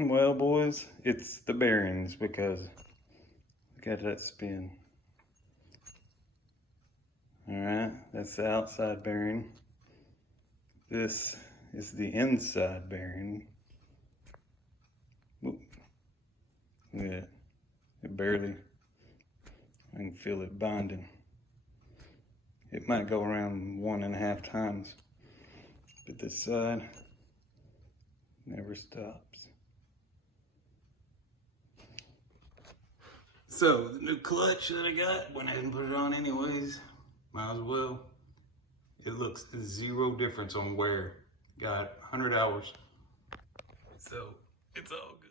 Well, boys, it's the bearings because look at that spin. Alright, that's the outside bearing. This is the inside bearing. Whoop. Look at that. It barely, I can feel it binding. It might go around 1.5 times, but this side never stops. So the new clutch that I got, went ahead and put it on anyways. Might as well. It looks 0 difference on wear. Got 100 hours. So it's all good.